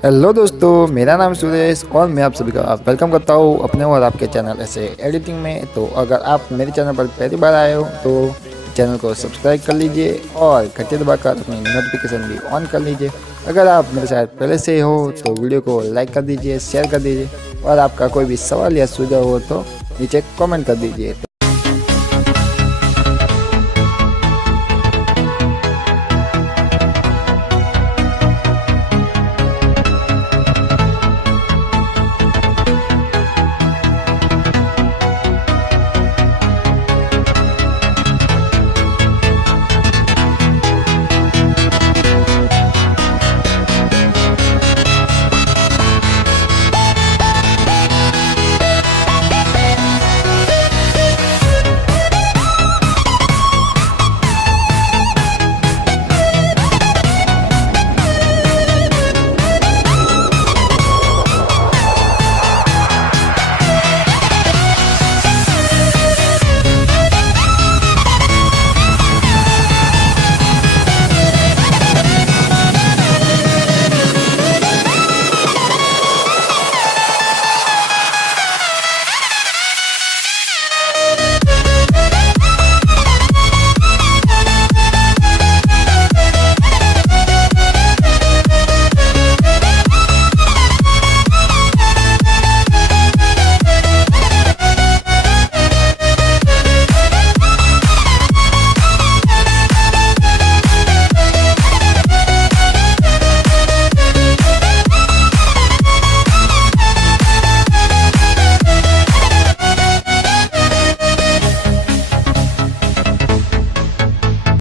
Hello दोस्तों, मेरा नाम सुरेश और मैं आप सभी का वेलकम करता हूँ अपने और आपके चैनल ऐसे एडिटिंग में। तो अगर आप मेरे चैनल पर पहली बार आए हो तो चैनल को सब्सक्राइब कर लीजिए और घंटी दबाकर अपनी नोटिफिकेशन भी ऑन कर लीजिए। अगर आप मेरे साथ पहले से ही हो तो वीडियो को लाइक कर दीजिए, शेयर कर दीजिए और आपका कोई भी सवाल या सुझाव हो तो नीचे कमेंट कर दीजिए।